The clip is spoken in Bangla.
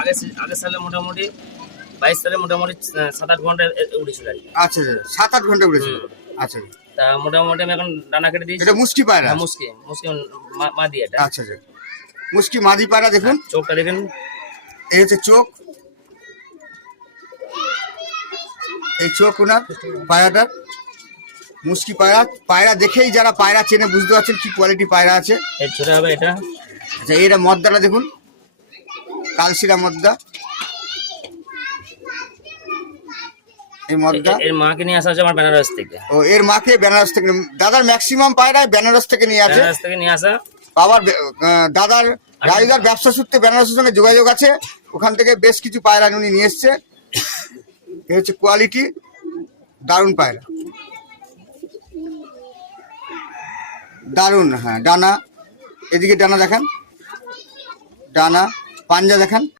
আগের সালে মোটামুটি 22 সালে মোটামুটি 7-8 ঘন্টা উড়েছিল আর কি। আচ্ছা 7-8 ঘন্টা উড়েছিল। আচ্ছা তা মোটামুটি আমি এখন ডানা কেটে দিয়েছি। এটা মুস্কি পায়রা? হ্যাঁ, মুসকি মাদি এটা। আচ্ছা মুস্কি মাদি পায়রা। দেখুন চোখটা দেখেন, এই হচ্ছে চোখ, এই চোখ ওনার পায়রাটার। মুস্কি পায়রা, পায়রা দেখেই যারা পায়রা চেনে বুঝতে পারছেন কি কোয়ালিটি পায়রা আছে। এর ছোট হবে এটা। আচ্ছা এটা মদ্দাটা দেখুন, কালশিরা মদ্দা। এই মদ্দা এর মাকে নিয়ে আসা হচ্ছে আমার বেনারস থেকে। ও এর মাকে বেনারস থেকে। দাদার ম্যাক্সিমাম পায়রাই বেনারস থেকে নিয়ে আসে। বেনারস থেকে নিয়ে আসা। বাবার দাদার রাজুদার ব্যবসা সূত্রে বেনারসের সঙ্গে যোগাযোগ আছে, ওখান থেকে বেশ কিছু পায়রা উনি নিয়ে এসছে। এই হচ্ছে কোয়ালিটি, দারুণ পায়রা, দারুণ। হ্যাঁ ডানা, এদিকে ডানা দেখান, ডানা পাঞ্জা দেখান।